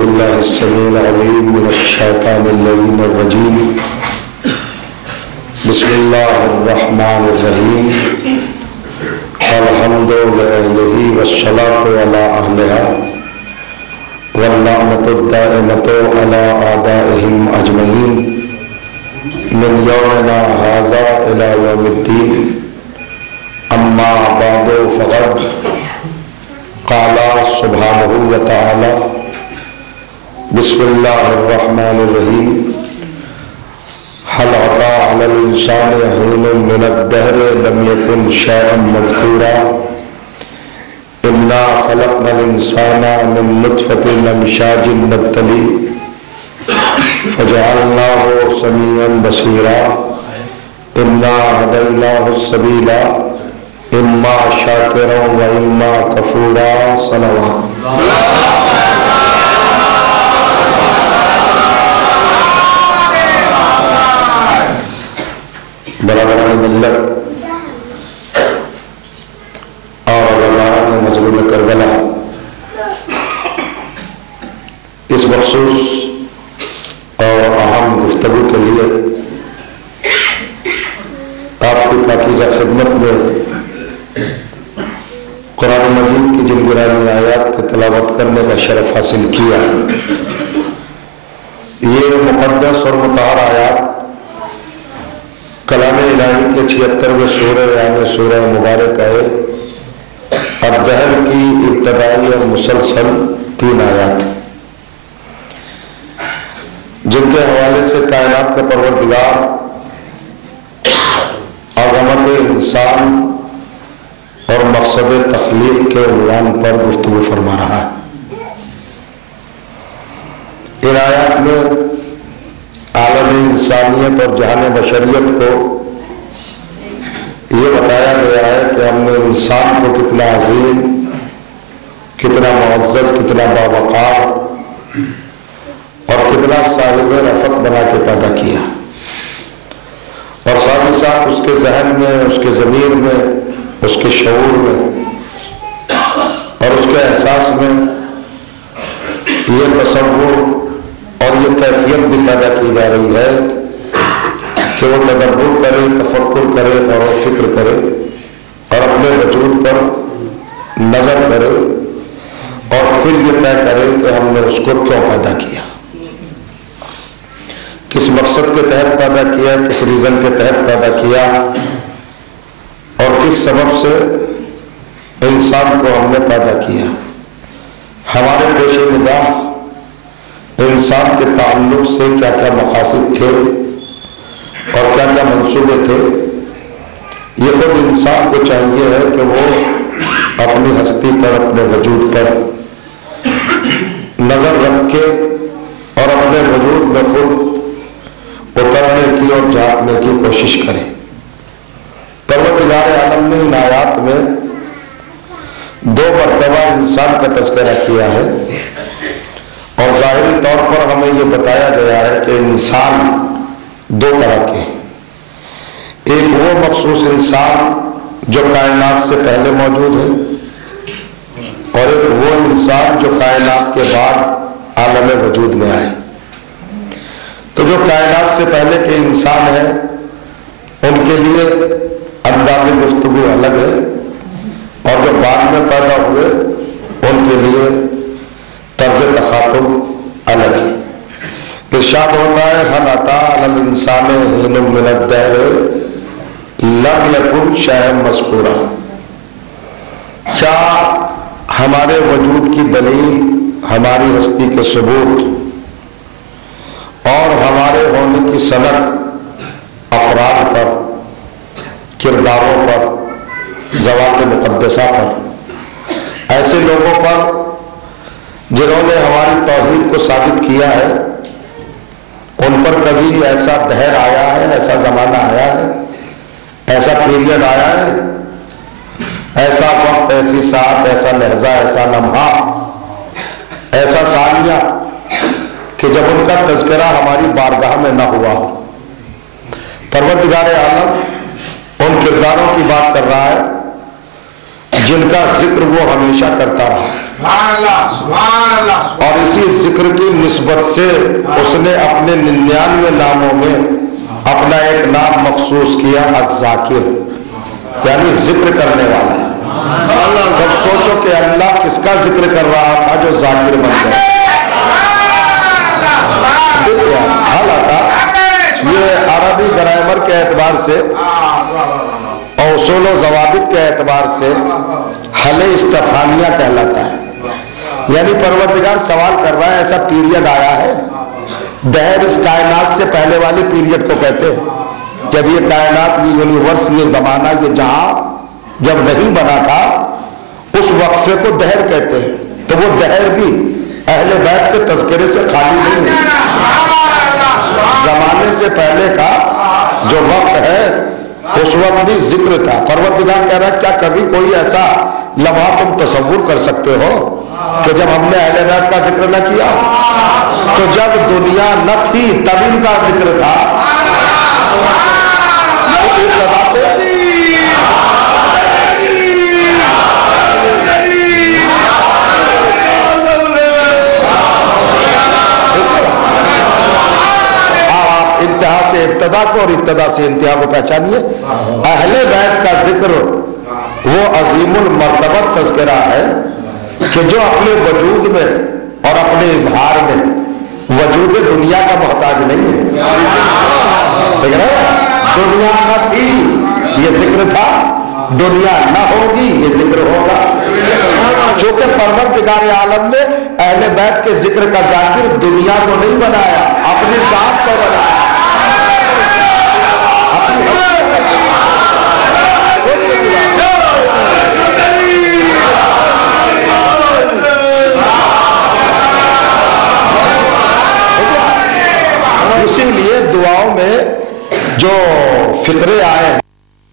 بالله السميع العليم من الشيطان اللعين الرجيم بسم الله الرحمن الرحيم الحمد لله والصلاة على أهلها واللعنة الدائمة على أعدائهم أجمعين من يومنا هذا إلى يوم الدين أما بعد فقد قال سبحانه وتعالى بسم الله الرحمن الرحيم هل أتى على الإنسان حين من الدهر لم يكن شيئا مذكورا إنا خلقنا الإنسان من نطفة أمشاج نبتليه فجعلناه سميعا بصيرا إنا هديناه السبيل إما شاكرا وإما كفورا صلوات برادران ملت اور عزیزان مظلوم کربلا، اس مخصوص اور اہم گفتگو کے لیے آپ کی پاکیزہ خدمت میں قرآن مجید کی جن گرامی آیات کی تلاوت کرنے کا شرف حاصل کیا۔ یہ مقدس اور مطہر آیات کلام الہی کے 76ویں سورہ یعنی سورہ مبارک ہے الدہر کی ابتدائی اور مسلسل 3 آیات جن کے حوالے سے کائنات کا پروردگار عظمت انسان اور مقصد تخلیق کے عنوان پر گفتگو فرما رہا ہے۔ ان آیات میں عالم انسانیت اور جہان بشریت کو یہ بتایا گیا ہے کہ ہم نے انسان کو کتنا عظیم، کتنا معزز، کتنا باوقار اور کتنا صاحب رفعت بنا کے پیدا کیا، اور ساتھ ہی ساتھ اس کے ذہن میں، اس کے ضمیر میں، اس کے شعور میں اور اس کے احساس میں یہ تصور اور یہ کیفیت بھی پیدا کی جا رہی ہے کہ وہ تدبر کرے، تفکر کرے اور فکر کرے اور اپنے وجود پر نظر کرے اور پھر یہ طے کرے کہ ہم نے اس کو کیوں پیدا کیا، کس مقصد کے تحت پیدا کیا، کس ریزن کے تحت پیدا کیا اور کس سبب سے انسان کو ہم نے پیدا کیا۔ ہمارے پیش نگاہ انسان کے تعلق سے کیا کیا مقاصد تھے اور کیا کیا منصوبے تھے، یہ خود انسان کو چاہیے ہے کہ وہ اپنی ہستی پر، اپنے وجود پر نظر رکھ کے اور اپنے وجود میں خود اترنے کی اور جھانکنے کی کوشش کرے۔ پروردگار عالم نے ان آیات میں 2 مرتبہ انسان کا تذکرہ کیا ہے اور ظاہری طور پر ہمیں یہ بتایا گیا ہے کہ انسان 2 طرح کے ہیں۔ ایک وہ مخصوص انسان جو کائنات سے پہلے موجود ہے اور ایک وہ انسان جو کائنات کے بعد عالم وجود میں آئے۔ تو جو کائنات سے پہلے کے انسان ہیں ان کے لیے انداز گفتگو الگ ہے اور جو بعد میں پیدا ہوئے ان کے لیے طرز تخاطب الگ ہے۔ ارشاد ہوتا ہے هل أتى على الإنسان حين من الدهر لم يكن شيئا مذكورا، کیا ہمارے وجود کی دلیل، ہماری ہستی کے ثبوت اور ہمارے ہونے کی سند افراد پر، کرداروں پر، ذوات مقدسہ پر، ایسے لوگوں پر جنہوں نے ہماری توحید کو ثابت کیا ہے، ان پر کبھی ایسا دہر آیا ہے، ایسا زمانہ آیا ہے، ایسا پیریڈ آیا ہے، ایسا وقت، ایسی ساعت، ایسا لحظہ، ایسا لمحہ، ایسا ثانیہ کہ جب ان کا تذکرہ ہماری بارگاہ میں نہ ہوا ہو۔ پروردگار عالم ان کرداروں کی بات کر رہا ہے جن کا ذکر وہ ہمیشہ کرتا رہا، اور اسی ذکر کی نسبت سے اس نے اپنے 99 ناموں میں اپنا ایک نام مخصوص کیا، الذاکر، یعنی ذکر کرنے والا۔ جب سوچو کہ اللہ کس کا ذکر کر رہا تھا جو ذاکر بن گیا۔ حالانکہ یہ عربی گرامر کے اعتبار سے اور اصول و ضوابط کے اعتبار سے حل استفہامیہ کہلاتا ہے، یعنی پروردگار سوال کر رہا ہے، ایسا پیریڈ آیا ہے، دہر اس کائنات سے پہلے والی پیریڈ کو کہتے ہیں، جب یہ کائنات، یہ یونیورس، یہ زمانہ، یہ جہاں جب نہیں بنا تھا، اس وقفے کو دہر کہتے ہیں۔ تو وہ دہر بھی اہل بیت کے تذکرے سے خالی نہیں ہے، زمانے سے پہلے کا جو وقت ہے اس وقت بھی ذکر تھا۔ پروردگار کہہ رہا ہے کیا کبھی کوئی ایسا لمحہ تم تصور کر سکتے ہو کہ جب ہم نے اہل بیت کا ذکر نہ کیا؟ تو جب دنیا نہ تھی تب ان کا ذکر تھا، ابتدا سے انتہا سے ابتدا کو اور ابتدا سے انتہا کو پہچانیے۔ اہل بیت کا ذکر وہ عظیم المرتبہ تذکرہ ہے کہ جو اپنے وجود میں اور اپنے اظہار میں وجود دنیا کا محتاج نہیں ہے۔ دیکھ رہے ہیں، دنیا نہ تھی یہ ذکر تھا، دنیا نہ ہوگی یہ ذکر ہوگا۔ چونکہ پروردگار عالم نے اہل بیت کے ذکر کا ذاکر دنیا کو نہیں بنایا، اپنی ذات کو بنایا۔ اسی لیے دعاؤں میں جو فقرے آئے ہیں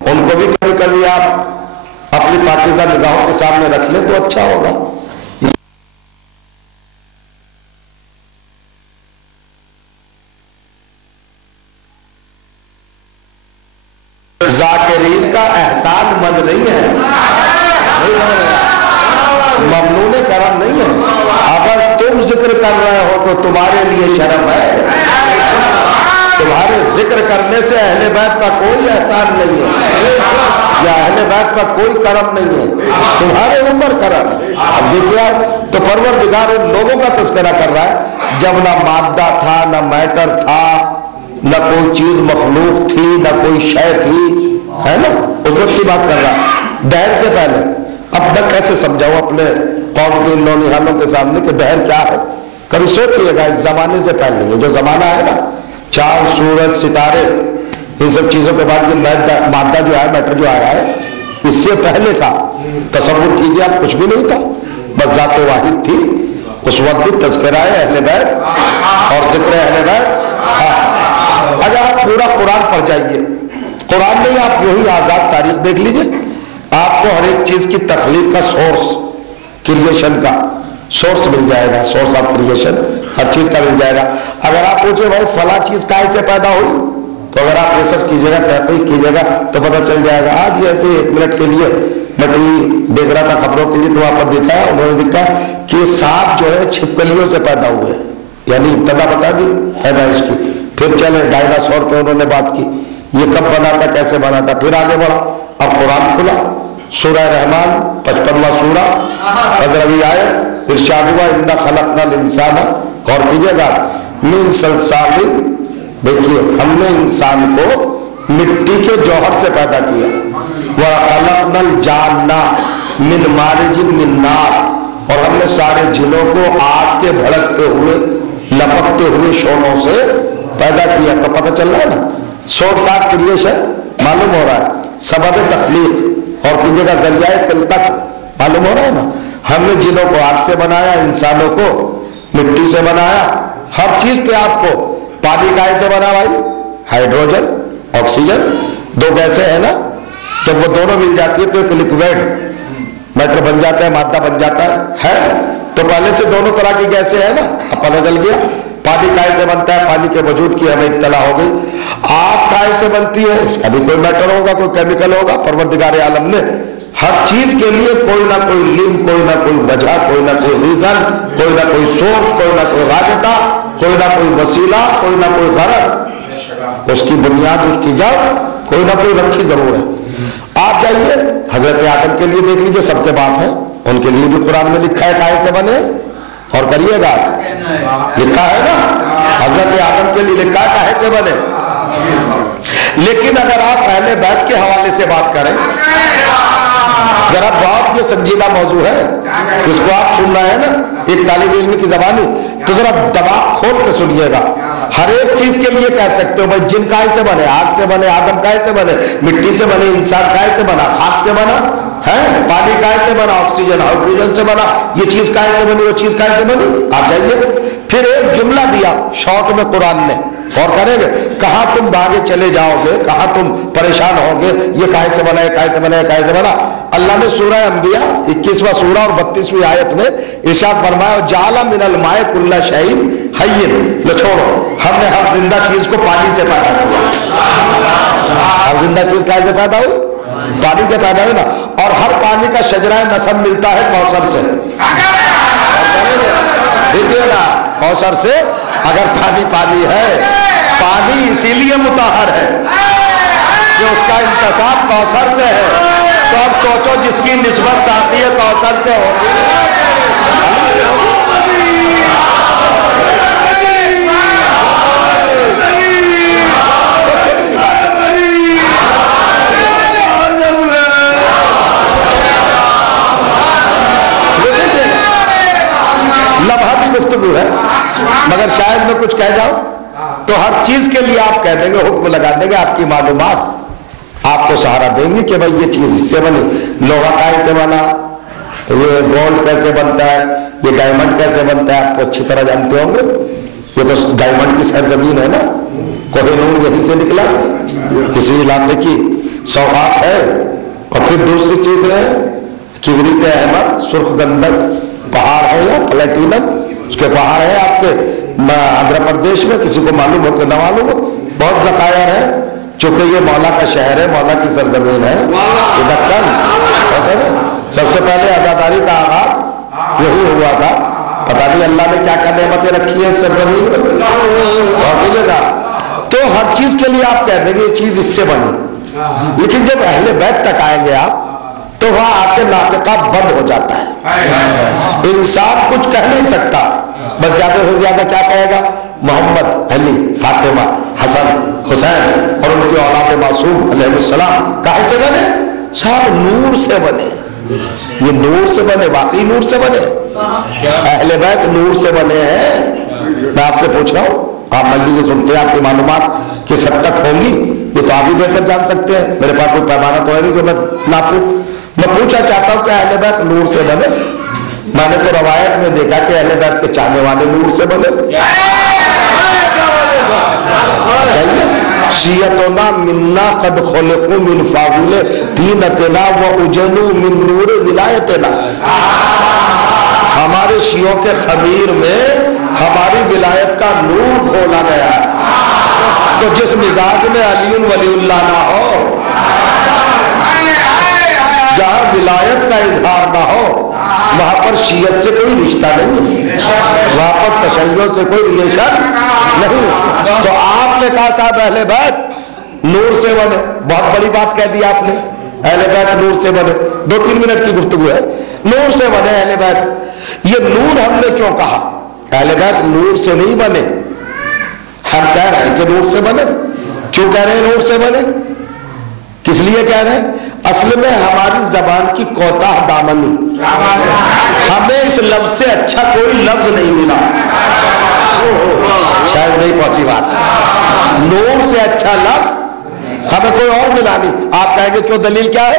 ان کو بھی کبھی کبھی آپ اپنی پاکیزہ نگاہوں کے سامنے رکھ لیں تو اچھا ہوگا۔ ذاکرین کا احسان مند نہیں ہے، ممنون کرم نہیں ہے۔ اگر تم ذکر کر رہے ہو تو تمہارے لیے شرم ہے، تمہارے ذکر کرنے سے اہل بیت کا کوئی احسان نہیں ہے یا اہل بیت کا کوئی کرم نہیں ہے، تمہارے اوپر کرم ہے۔ اب دیکھیے تو پروردگار ان لوگوں کا تذکرہ کر رہا ہے جب نہ مادہ تھا، نہ میٹر تھا، نہ کوئی چیز مخلوق تھی، نہ کوئی شے تھی، ہے نا، اس وقت کی بات کر رہا ہے، دہر سے پہلے۔ اب میں کیسے سمجھاؤں اپنے قوم کے نونہالوں کے سامنے کہ دہر کیا ہے؟ کبھی سوچ لیے گا اس زمانے سے پہلے یہ جو زمانہ ہے نا، چاند، سورج، ستارے، ان سب چیزوں کے بعد یہ مادہ جو ہے، میٹر جو آیا ہے، اس سے پہلے کا تصور کیجئے آپ، کچھ بھی نہیں تھا، بس ذات واحد تھی۔ اس وقت بھی تذکرہ ہے اہل بیت اور ذکر اہل بیت۔ اگر آپ پورا قرآن پڑھ جائیے، قرآن نہیں آپ یوں ہی آزاد تاریخ دیکھ لیجئے، آپ کو ہر ایک چیز کی تخلیق کا سورس، کریشن کا سورس مل جائے گا، سورس آف کریشن ہر چیز کا مل جائے گا۔ اگر آپ پوچھیں بھائی فلاں چیز کہاں سے پیدا ہوئی، تو اگر آپ ریسرچ کیجئے گا، تحقیق کیجئے گا تو پتہ چل جائے گا۔ آج یہ ایسے 1 منٹ کے لیے میں ٹی وی دیکھ رہا تھا خبروں کے لیے، تو وہاں پر دیکھا ہے، انہوں نے دیکھا کہ سانپ جو ہے چھپکلیوں سے پیدا ہوئے، یعنی ابتدا بتا دی پیدائش کی۔ پھر چلے ڈائناسور پہ انہوں نے بات کی، یہ کب بنا تھا، کیسے بنا تھا، پھر آگے بڑھا، اب قرآن کھلا، سورہ رحمان 55واں سورہ 15ویں آیت، ارشاد ہوا انا خلقنا الانسان، غور کیجئے گا، من صلصال، دیکھیے ہم نے انسان کو مٹی کے جوہر سے پیدا کیا، وَخَلَقْنَا الْجَانَّ مِنْ مَارِجٍ مِنْ نَارٍ، اور ہم نے سارے جنوں کو آگ کے بھڑکتے ہوئے، لپکتے ہوئے شعلوں سے پیدا کیا۔ تو پتہ چل رہا ہے نا، سورس آف کریشن معلوم ہو رہا ہے، سبب تخلیق، اور کیجئے گا ذریعہ خلقت معلوم ہو رہا ہے نا۔ ہم نے جنوں کو آگ سے بنایا، انسانوں کو مٹی سے بنایا، ہر چیز پہ آپ کو پانی کائے سے بنا بھائی، ہائیڈروجن، آکسیجن، 2 گیسیں ہیں نا، جب وہ دونوں مل جاتی ہے تو ایک لیکویڈ میٹر بن جاتا ہے، مادہ بن جاتا ہے۔ تو پہلے سے دونوں طرح کی گیسیں ہیں نا، اب پتہ چل گیا پانی کائے سے بنتا ہے، پانی کے وجود کی ہمیں اطلاع ہو گئی۔ آگ کائے سے بنتی ہے، اس کا بھی کوئی میٹر ہوگا، کوئی کیمیکل ہوگا، پروردگار عالم نے ہر چیز کے لیے کوئی نہ کوئی لنک، کوئی نہ کوئی وجہ، کوئی نہ کوئی ریزن، کوئی نہ کوئی سورس، کوئی نہ کوئی رابطہ، کوئی نہ کوئی وسیلہ، کوئی نہ کوئی غرض، اس کی بنیاد، اس کی جڑ کوئی نہ کوئی رکھی ضرور ہے۔ آپ جائیے حضرت آدم کے لیے دیکھ لیجئے، سب کے باپ ہیں، ان کے لیے بھی قرآن میں لکھا ہے کائے سے بنے، اور کریے گا، لکھا ہے نا، حضرت آدم کے لیے لکھا ہے کائے سے بنے۔ لیکن اگر آپ اہل بیت کے حوالے سے بات کریں، ذرا بہت یہ سنجیدہ موضوع ہے، اس کو آپ سن رہے ہیں نا ایک طالب علم کی زبانی، تو ذرا دماغ کھول کے سنیے گا۔ ہر ایک چیز کے لیے کہہ سکتے ہو بھائی جن کائے سے بنے، آگ سے بنے، آدم کائے سے بنے، مٹی سے بنے، انسان کائے سے بنا، خاک سے بنا ہے، پانی کائے سے بنا، آکسیجن ہائیڈروجن سے بنا، یہ چیز کائے سے بنی، وہ چیز کائے سے بنی۔ آپ جائیے، پھر ایک جملہ دیا شارٹ میں قرآن نے، اور کریں گے کہاں تم بھاگے چلے جاؤ گے، کہاں تم پریشان ہو گے، یہ کائے سے بنا، یہ کائے سے بنا، یہ کائے سے بنا۔ اللہ نے سورہ انبیاء 21واں سورہ اور 32ویں آیت میں ارشاد فرمایا جعل من الماء کل شیء حی، لو چھوڑو، ہم نے ہر زندہ چیز کو پانی سے پیدا کیا۔ ہر زندہ چیز کائے سے پیدا ہوئی؟ پانی سے پیدا ہوئی نا، اور ہر پانی کا شجرہ نسب ملتا ہے کوثر سے۔ دیکھیے نا، کوثر سے، اگر پانی پانی ہے، پانی اسی لیے مطہر ہے کہ اس کا انتساب کوثر سے ہے، تو اب سوچو جس کی نسبت ساقی کوثر سے ہوگی، لمحاتی گفتگو ہے، مگر شاید میں کچھ کہہ جاؤں تو ہر چیز کے لیے آپ کہہ دیں گے، حکم لگا دیں گے، آپ کی معلومات آپ کو سہارا دیں گے کہ بھائی یہ چیز اس سے بنی، لوہا کائے سے بنا، یہ گولڈ کیسے بنتا ہے، یہ ڈائمنڈ کیسے بنتا ہے، آپ تو اچھی طرح جانتے ہوں گے، یہ تو ڈائمنڈ کی سرزمین ہے نا، کوہ نور یہیں سے نکلا تھا، کسی علاقے کی سوغات ہے۔ اور پھر دوسری چیز ہے کبریت احمر، سرخ گندک پہاڑ ہے یا پلیٹینم، اس کے پہاڑ ہے آپ کے آندھرا پردیش میں، کسی کو معلوم ہو کہ نہ معلوم ہو، بہت ذخائر ہے، چونکہ یہ مولا کا شہر ہے، مولا کی سرزمین ہے، یہ دکن، سب سے پہلے آزاداری کا آغاز یہی ہوا تھا، پتہ نہیں اللہ نے کیا کیا نعمتیں رکھی ہیں اس سرزمین میں، اور دیجیے گا تو ہر چیز کے لیے آپ کہہ دیں گے یہ چیز اس سے بنی۔ لیکن جب اہل بیت تک آئیں گے آپ تو وہاں آ کے ناطقہ بند ہو جاتا ہے، انسان کچھ کہہ نہیں سکتا، بس زیادہ سے زیادہ کیا کہے گا، محمد، علی، فاطمہ، حسن، حسین اور ان کی اولاد معصوم علیہ السلام کہاں سے بنے؟ صاحب نور سے بنے، یہ نور سے بنے، واقعی نور سے بنے، اہل بیت نور سے بنے ہیں۔ میں آپ سے پوچھ رہا ہوں، آپ مسجد سنتے ہیں، آپ کی معلومات کس حد تک ہوں گی یہ تو آپ ہی بہتر جان سکتے ہیں، میرے پاس کوئی پیمانہ تو ہے نہیں کہ میں ناپوں۔ میں پوچھنا چاہتا ہوں کہ اہل بیت نور سے بنے؟ میں نے تو روایت میں دیکھا کہ اہل بیت کے چاہنے والے نور سے بنے۔ شیعتنا منا قد خلقوا من فاضل دینتنا واجنوا من نور ولایتنا، ہمارے شیعوں کے خمیر میں ہماری ولایت کا نور گھولا گیا ہے، تو جس مزاج میں علی ولی اللہ نہ ہو، جہاں ولایت کا اظہار نہ ہو، وہاں پر شیعت سے کوئی رشتہ نہیں، وہاں پر تشیع سے کوئی ریلیشن نہیں۔ تو آپ نے کہا صاحب اہل بیت نور سے بنے، بہت بڑی بات کہہ دی آپ نے، اہل بیت نور سے بنے، 2-3 منٹ کی گفتگو ہے، نور سے بنے اہل بیت۔ یہ نور ہم نے کیوں کہا؟ اہل بیت نور سے نہیں بنے، ہم کہہ رہے ہیں کہ نور سے بنے۔ کیوں کہہ رہے ہیں نور سے بنے؟ کس لیے کہہ رہے ہیں؟ اصل میں ہماری زبان کی کوتاہ دامنی، ہمیں اس لفظ سے اچھا کوئی لفظ نہیں ملا، شاید نہیں پہنچی بات، نور سے اچھا لفظ ہمیں کوئی اور ملا نہیں۔ آپ کہیں گے کیوں، دلیل کیا ہے؟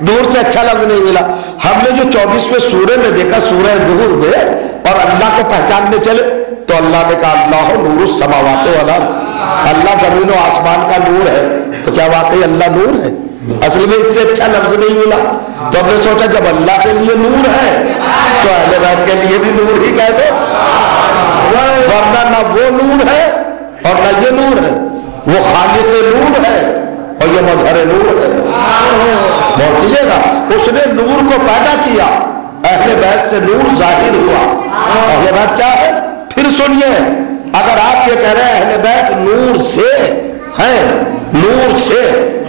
نور سے اچھا لفظ نہیں ملا۔ ہم نے جو 24ویں سورے میں دیکھا، سورہ نور میں، اور اللہ کو پہچاننے چلے تو اللہ نے کہا اللہ نور السماوات والارض، اللہ زمین و آسمان کا نور ہے، تو کیا واقعی اللہ نور ہے؟ اصل میں اس سے اچھا لفظ نہیں ملا، تو ہم نے سوچا جب اللہ کے لیے نور ہے تو اہل بیت کے لیے بھی نور ہی کہہ دو، ورنہ نہ وہ نور ہے اور نہ یہ نور ہے، وہ خالق نور ہے اور یہ مظہر نور ہے۔ غور کیجیے گا، اس نے نور کو پیدا کیا، اہل بیت سے نور ظاہر ہوا۔ اہل بیت کیا ہے؟ پھر سنیے، اگر آپ یہ کہہ رہے ہیں اہل بیت نور سے ہیں، نور سے،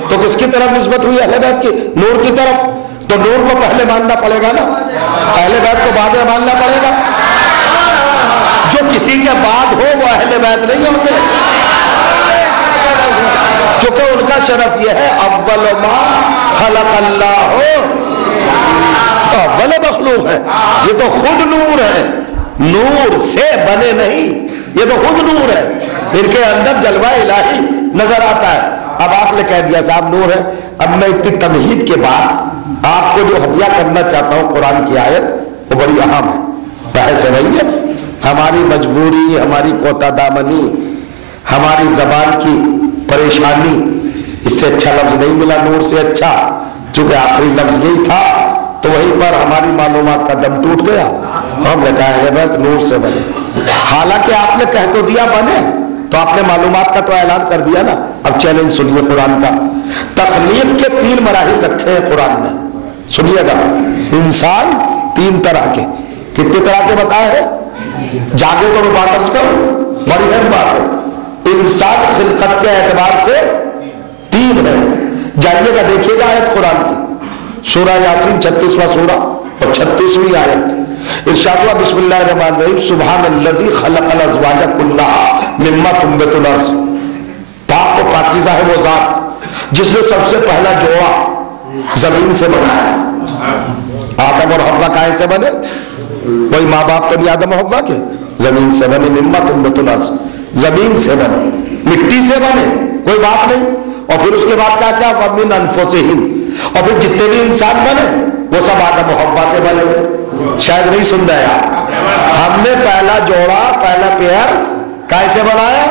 تو کس کی طرف نسبت ہوئی اہل بیت کی؟ نور کی طرف۔ تو نور کو پہلے ماننا پڑے گا نا، اہل بیت کو بعد میں ماننا پڑے گا۔ جو کسی کے بعد ہو وہ اہل بیت نہیں ہوتے، کیونکہ ان کا شرف یہ ہے اول ما خلق اللہ ہو، تو اول مخلوق ہے، یہ تو خود نور ہے، نور سے بنے نہیں، یہ تو خود نور ہے، ان کے اندر جلوہ الہی نظر آتا ہے۔ اب آپ نے کہہ دیا صاحب نور ہے، اب میں اتنی تمہید کے بعد آپ کو جو ہدیہ کرنا چاہتا ہوں قرآن کی آیت وہ بڑی اہم ہے، بحث ہے بھائی، ہماری مجبوری، ہماری کوتا دامنی، ہماری زبان کی پریشانی، اس سے اچھا لفظ نہیں ملا نور سے اچھا، چونکہ آخری لفظ یہی تھا، تو وہیں پر ہماری معلومات کا دم ٹوٹ گیا، ہم نے کہا اہل بیت نور سے بنے۔ حالانکہ آپ نے کہہ تو دیا بنے، تو آپ نے معلومات کا تو اعلان کر دیا نا۔ اب چیلنج سنیے قرآن کا، تخلیق کے 3 مراحل رکھے ہیں قرآن نے، سنیے گا۔ انسان 3 طرح کے، کتنے طرح کے بتائے ہیں؟ جاگے تو میں بات عرض کروں، بڑی اہم بات ہے۔ انسان خلقت کے اعتبار سے 3 ہے۔ جائیے گا دیکھیے گا آیت قرآن کی، سورہ یاسین 36واں سورہ اور 36ویں آیت، ارشاد ہوا بسم اللہ الرحمن الرحیم سبحان الذی خلق الازواج کلھا مما تنبت الارض، پاک و پاکیزہ ہے وہ ذات جس نے سب سے پہلا جوڑا زمین سے بنایا۔ آدم اور حوا کہاں سے بنے؟ کوئی ماں باپ تو نہیں آدم و حوا کے، زمین سے بنے، مما تنبت الارض، زمین سے بنے، مٹی سے بنے، کوئی باپ نہیں۔ اور پھر اس کے بعد کیا وَمِنْ أَنفُسِهِمْ، اور پھر جتنے بھی انسان بنے وہ سب آدم و حوا سے بنے۔ شاید نہیں سن رہے آپ، ہم نے پہلا جوڑا، پہلا پیئر کیسے بنایا؟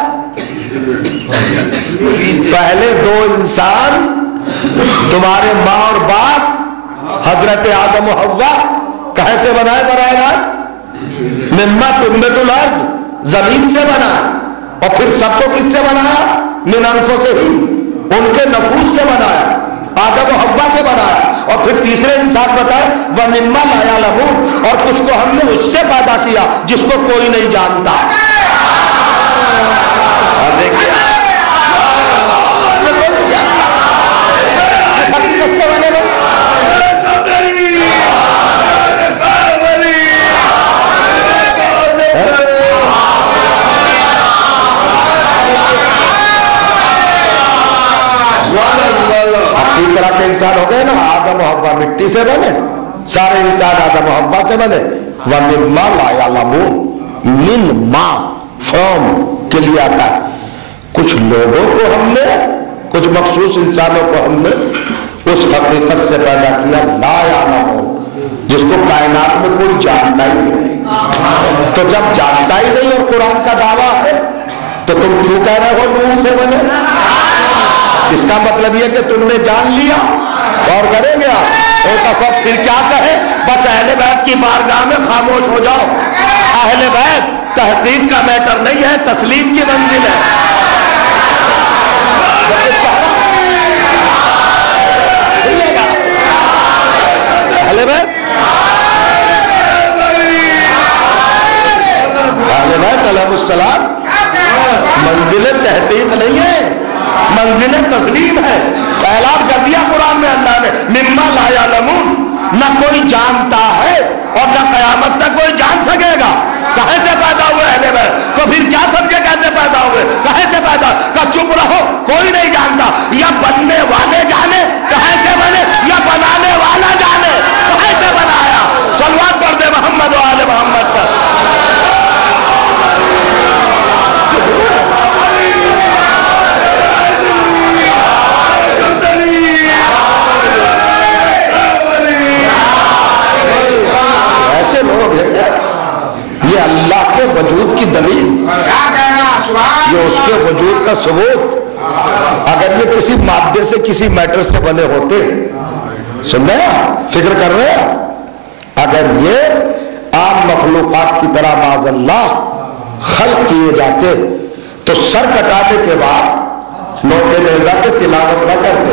پہلے 2 انسان تمہارے ماں اور باپ حضرت آدم و حوا کیسے بنائے براہ راست؟ مما تنبت الارض، زمین سے بنا، اور پھر سب کو کس سے بنایا؟ من انفسہم، ان کے نفوس سے بنایا، آدم و حوا سے بنایا۔ اور پھر تیسرے انسان بتائے وَمِمَّا لَا يَعْلَمُونَ، اور کچھ کو ہم نے اس سے پیدا کیا جس کو کوئی نہیں جانتا۔ اور دیکھیے طرح کے انسان ہو گئے نا، آدم و حوا مٹی سے بنے، سارے انسان آدم و حوا سے بنے۔ وَمِمَّا لَا يَعْلَمُونَ، من ما فرام کے لیے آتا ہے۔ کچھ لوگوں کو ہم نے، کچھ مخصوص انسانوں کو ہم نے اس حقیقت سے پیدا کیا لا يعلمون، جس کو کائنات میں کوئی جانتا ہی نہیں۔ تو جب جانتا ہی نہیں اور قرآن کا دعویٰ ہے تو تم کیوں کہہ رہے ہو نور سے بنے؟ اس کا مطلب یہ کہ تم نے جان لیا، اور کریں گے آپ اور کفر پھر کیا کہے؟ بس اہل بیت کی بارگاہ میں خاموش ہو جاؤ۔ اہل بیت تحقیق کا میٹر نہیں ہے، تسلیم کی منزل ہے۔ اہل بیت علیہ السلام منزل تحقیق نہیں ہے، منزل تسلیم ہے۔ اعلان کر دیا قرآن میں اللہ نے مما لا یعلمون، نہ کوئی جانتا ہے اور نہ قیامت تک کوئی جان سکے گا۔ کہاں سے پیدا ہوئے اہل بیت؟ تو پھر کیا سمجھے کیسے پیدا ہوئے؟ کہاں سے پیدا؟ کہ چپ رہو، کوئی نہیں جانتا، یا بننے والے جانے کہاں سے بنے، یا بنانے والا جانے کہاں سے بنایا۔ صلوات پڑھ دے محمد و آل محمد پر۔ یہ اللہ کے وجود کی دلیل، یہ اس کے وجود کا ثبوت۔ اگر یہ کسی مادے سے، کسی میٹر سے بنے ہوتے، سن رہے ہیں، فکر کر رہے ہیں، اگر یہ عام مخلوقات کی طرح معاذ اللہ خلق کیے جاتے تو سر کٹانے کے بعد نوکے نیزہ پہ تلاوت نہ کرتے،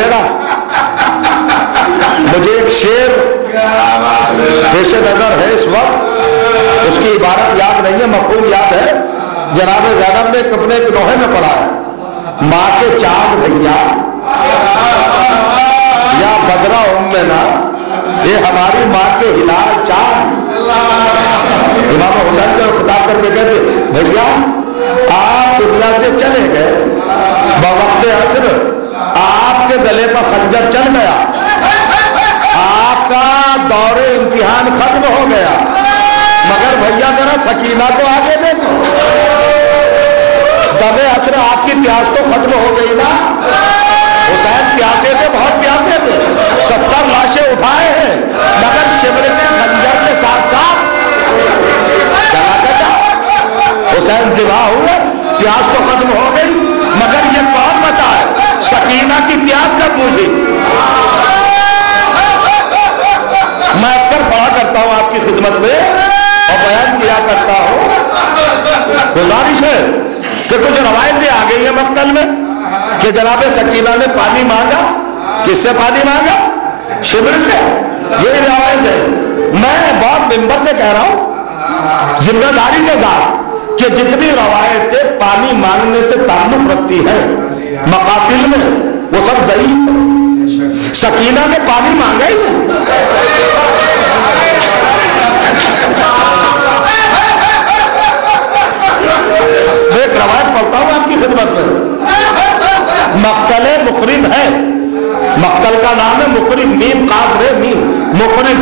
سمجھے گا. مجھے ایک شعر پیش نظر ہے اس وقت، اس کی عبارت یاد نہیں ہے، مفہوم یاد ہے. جناب زینب نے اپنے نوحے میں پڑھا ہے، ماں کے چاند بھیا یا بدرا امنا، یہ ہماری ماں کے ہلال چاند. امام حسین کو خطاب کر کے کہتے بھیا آپ دنیا سے چلے گئے بوقت عصر، آپ کے گلے پر خنجر چل گیا، آپ کا دور امتحان ختم ہو گیا، مگر بھیا ذرا سکینہ کو آگے دیکھو. دم عصر آپ کی پیاس تو ختم ہو گئی نا. حسین پیاسے تھے، بہت پیاسے تھے، 70 لاشیں اٹھائے ہیں، مگر شبر کے خنجر کے ساتھ ساتھ حسین ذبح ہوئے، پیاس تو ختم ہو گئی، مگر یہ کون بتائے سکینہ کی پیاس کب بوجھی؟ میں اکثر پڑھا کرتا ہوں آپ کی خدمت میں اور بیان کیا کرتا ہوں. گزارش ہے کہ کچھ روایتیں آ گئی ہیں مقتل میں کہ جناب سکینہ نے پانی مانگا. کس سے پانی مانگا؟ شبر سے. یہ روایت ہے. میں بہت منبر سے کہہ رہا ہوں ذمہ داری کے ساتھ کہ جتنی روایتیں پانی مانگنے سے تعلق رکھتی ہیں مقاتل میں وہ سب ضعیف ہے. سکینہ نے پانی مانگا ہی نہیں. میں ایک روایت پڑھتا ہوں آپ کی خدمت میں. مقتل مقرب ہے، مقتل کا نام ہے مقرب، میم قاف رے میم، مقرب.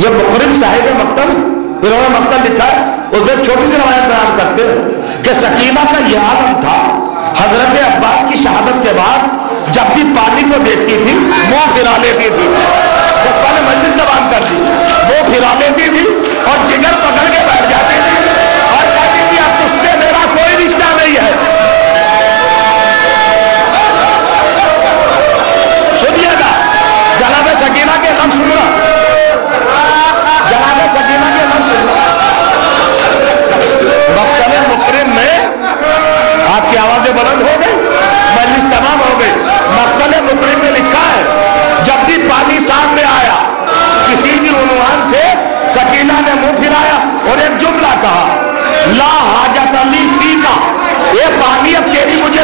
یہ مقرب صاحب مقتل، انہوں نے مقتل لکھا ہے. اس میں ایک چھوٹی سی روایت بیان کرتے ہیں کہ سکینہ کا یہ عالم تھا، حضرت عباس کی شہادت کے بعد جب بھی پانی کو دیکھتی تھی منہ پھرا لیتی تھی. بس پہلے مجلس تمام کر دی، منہ پھرا لیتی تھی اور جگر پکڑ کے بیٹھ جاتی تھی اور کہتی تھی اب تجھ سے میرا کوئی رشتہ نہیں ہے. سنیے گا جناب سکینہ کے لفظ سننا، جناب سکینہ کے لفظ سننا. مقتل مقرب میں آپ کی آوازیں بلند ہو گئی، مجلس تمام ہو گئی. مقتل مقرب میں لکھا ہے جب بھی پانی سامنے آیا کسی بھی عنوان سے سکینہ نے منہ پھرایا اور ایک جملہ کہا لا حاجت لی فیکا، یہ پانی اب تیری مجھے